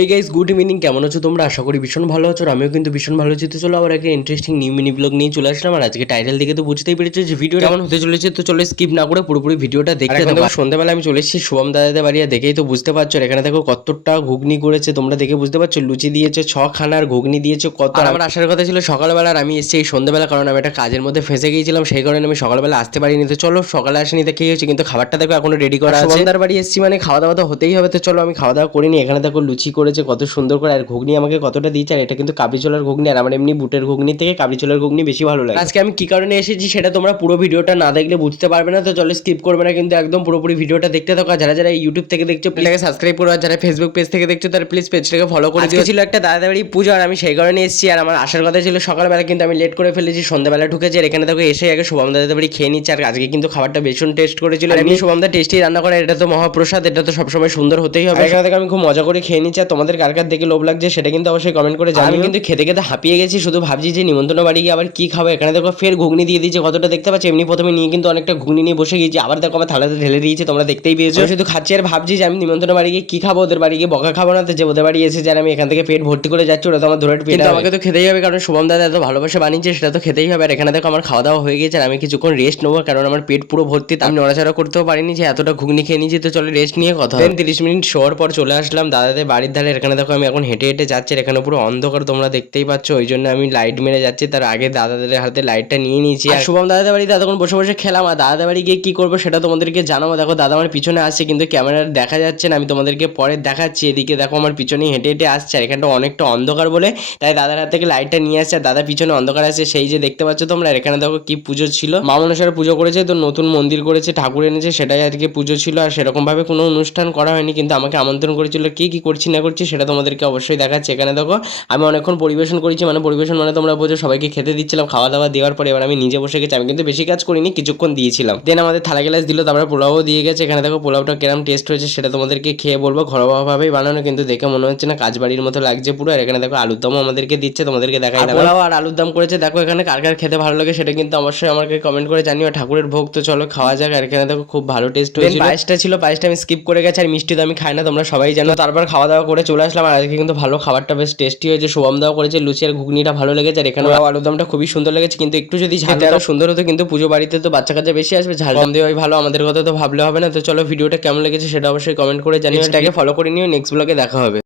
এই guys good evening, কেমন আছো তোমরা? আশা করি ভীষণ ভালো আছো। আর আমিও কিন্তু ভীষণ ভালো আছি। তো চলো আবার একটা ইন্টারেস্টিং নিউ মিনি ব্লগ নিয়ে চলে আসলাম। আর আজকে টাইটেল দেখে তো বুঝতেই পেরেছো যে ভিডিও কেমন হতে চলেছে। তো চলো স্কিপ না করে পুরোপুরি ভিডিওটা দেখতে থাকো। সন্ধ্যাবেলা আমি চলে এসেছি শুভম দাদাদের বাড়ি, আর দেখেই তো বুঝতে পারছো। আর এখানে দেখো কতটা ঘুগনি করেছে, তোমরা দেখে বুঝতে পারছো। লুচি দিয়েছে ছখানার, ঘুগনি দিয়েছে কত। আর আমার আসার কথা ছিল সকালবেলা, আর আমি এসেছি এই সন্ধ্যাবেলা, কারণ আমি একটা কাজের মধ্যে ফেসে গিয়েছিলাম, সেই কারণে আমি সকালবেলা আসতে পারিনি। তো চলো সকালে আসেনি দেখে হয়েছে, কিন্তু খাবারটা দেখো এখনো রেডি করা আছে। সন্ধ্যার বাড়ি এসেছি মানে খাওয়া দাওয়া তো হতেই হবে। তো চলো আমি খাওয়া দাওয়া করিনি। এখানে দেখো লুচি করেছে কত সুন্দর করে, আর ঘুগনি আমাকে কতটা দিয়েছে। আর এটা কিন্তু কাবলি ছোলার ঘুগনি, আর আমার এমনি বুটের ঘুগনি থেকে কাবলি ছোলার ঘুগনি বেশি ভালো লাগে। আজকে আমি কি কারণে এসেছি সেটা তোমরা পুরো ভিডিওটা না দেখলে বুঝতে পারবে না। তো চলো স্কিপ করবে না, কিন্তু একদম পুরোপুরি ভিডিওটা দেখতে থাকো। আর যারা যারা ইউটিউব থেকে দেখছো প্লিজ সাবস্ক্রাইব করো, আর যারা ফেসবুক পেজ থেকে দেখছো তারা প্লিজ পেজটাকে ফলো করে দিও। ছিল একটা দাদা বাড়ি পুজো, আর আমি সেই কারণে এসেছি। আর আমার আসার কথা ছিল সকালবেলা, কিন্তু আমি লেট করে ফেলেছি, সন্ধ্যাবেলা ঢুকেছি। আর এখানে দেখো এসে আগে শুভম দাদাদের বাড়ি খেয়ে নিচ্ছে। আর আজকে কিন্তু খাবারটা ভীষণ টেস্ট করেছিল। এমনি শুভম দা টেস্টি রান্না করে, এটা তো মহাপ্রসাদ, এটা তো সবসময় সুন্দর হতেই হবে। এখানে দেখো আমি খুব মজা করে খেয়ে নিচ্ছি। আর তোমাদের কার কার দেখে লোভ লাগছে সেটা কিন্তু অবশ্যই কমেন্ট করে জানিও। আমি কিন্তু খেতে খেতে হাঁপিয়ে গেছি, শুধু ভাবছি যে নিমন্ত্রণ বাড়ি গিয়ে আবার কি খাবো। এখানে দেখো ফের ঘুগনি দিয়ে দিয়েছে, কতটা দেখতে পাচ্ছি। এমনি প্রথমে নিয়ে কিন্তু অনেকটা ঘুগনি নিয়ে বসে গিয়েছি, আবার দেখো আমার থালাতে ঢেলে দিয়েছে, তোমরা দেখতেই পেয়েছো। শুধু খাচ্ছি আর ভাবছি যে আমি নিমন্ত্রণ বাড়ি গিয়ে কি খাবো, ওদের বাড়ি গিয়ে বকা খাবো না। তো যে ওদের বাড়ি এসে যার আমি এখান থেকে পেট ভর্তি করে যাচ্ছি, ওটা তো আমার ধরে পেট, আমাকে তো খেতেই হবে, কারণ শুভম দাদা এত ভালোবাসা বানিয়েছে, সেটা তো খেতেই হবে। আর এখানে দেখো আমার খাওয়া দাওয়া হয়ে গেছে, আর আমি কিছুক্ষণ রেস্ট নেবো, কারণ আমার পেট পুরো ভর্তি। আমি নড়াচড়া করতেও পারিনি, যে এতটা ঘুগনি খেয়ে নিয়েছি। তো চলো রেস্ট নিয়ে কথা হবে। 30 মিনিট শোয়ার পর চলে আসলাম দাদাদের বাড়ির ধারে। এখানে দেখো আমি এখন হেঁটে হেঁটে যাচ্ছি, এখানে পুরো অন্ধকার তোমরা দেখতেই পাচ্ছ, ওই জন্য আমি লাইট মেরে যাচ্ছি। তার আগে দাদাদের হাতে লাইটটা নিয়ে নিয়েছি। আর শুভম দাদাদের বাড়িতে এতক্ষণ বসে বসে খেলাম, আর দাদাদের বাড়ি গিয়ে কি করবো সেটা তোমাদেরকে জানাবো। দেখো দাদা আমার পিছনে আসছে, কিন্তু ক্যামেরা দেখা যাচ্ছে না, আমি তোমাদেরকে পরে দেখাচ্ছি। এদিকে দেখো আমার পিছনে হেঁটে হেঁটে আসছে, আর এখানটা অনেকটা অন্ধকার বলে তাই দাদার হাত থেকে লাইটটা নিয়ে আসছে। আর দাদা পিছনে অন্ধকার আছে, সেই যে দেখতে পাচ্ছ তোমরা। এখানে দেখো কি পুজো ছিল, মা মনসার পুজো করেছে, তো নতুন মন্দির করেছে, ঠাকুর এনেছে, সেটাই আজকে পুজো ছিল। আর সেরকম ভাবে কোনো অনুষ্ঠান করা হয়নি, কিন্তু আমাকে আমন্ত্রণ করেছিল। কি কি করছি না করছি সেটা তোমাদেরকে অবশ্যই দেখাচ্ছি। এখানে দেখো আমি অনেকক্ষণ পরিবেশন করেছি, মানে পরিবেশন মানে তোমরা বোঝো, সবাইকে খেতে দিচ্ছিলাম। খাওয়া দাওয়া দেওয়ার পরে এবার আমি নিজে বসে গেছি। আমি কিন্তু বেশি কাজ করিনি, কিছুক্ষণ দিয়েছিলাম। দেন আমাদের থালা গ্লাস দিল, তারপরে পোলাও দিয়ে গেছে। এখানে দেখো পোলাওটা কেরম টেস্ট হয়েছে সেটা তোমাদেরকে খেয়ে বলবো। ঘরোয়াভাবেই বানানো, কিন্তু দেখে মনে হচ্ছে না কাজবাড়ির মতো লাগছে পুরো। আর এখানে দেখো আলুর দমও আমাদেরকে দিচ্ছে, তোমাদেরকে দেখাই দিলাম। পোলাও আর আলুর দম করেছে। দেখো এখানে কার কার খেতে ভালো লাগে সেটা কিন্তু অবশ্যই আমাকে কমেন্ট করে জানিও। ঠাকুরের ভোগ তো চলো খাওয়া যাক। আর এখানে দেখো খুব ভালো টেস্ট হয়েছিল। পায়েসটা ছিল, পায়েসটা আমি স্কিপ করে গেছি। আর মিষ্টি তো আমি খাই না, তোমরা সবাই জানো। তারপর খাওয়া দাওয়া করে চলে আসলাম। আর আজকে কিন্তু ভালো খাবারটা বেশ টেস্টি হয়েছে। শুভম দাও করেছে লুচি আর ঘুগনিটা ভালো লেগেছে। আর এখানে আলুর দমটা খুবই সুন্দর লেগেছে, কিন্তু একটু যদি ঝাল আরো সুন্দর হতো। কিন্তু পুজো বাড়িতে তো বাচ্চা কাচ্চা বেশি আসবে, ঝাল কম দেওয়াই ভালো, আমাদের কথা তো ভাবলে হবে না। তো চলো ভিডিওটা কেমন লেগেছে সেটা অবশ্যই কমেন্ট করে জানিও। এটাকে ফলো করে নিও, নেক্সট ব্লগে দেখা হবে।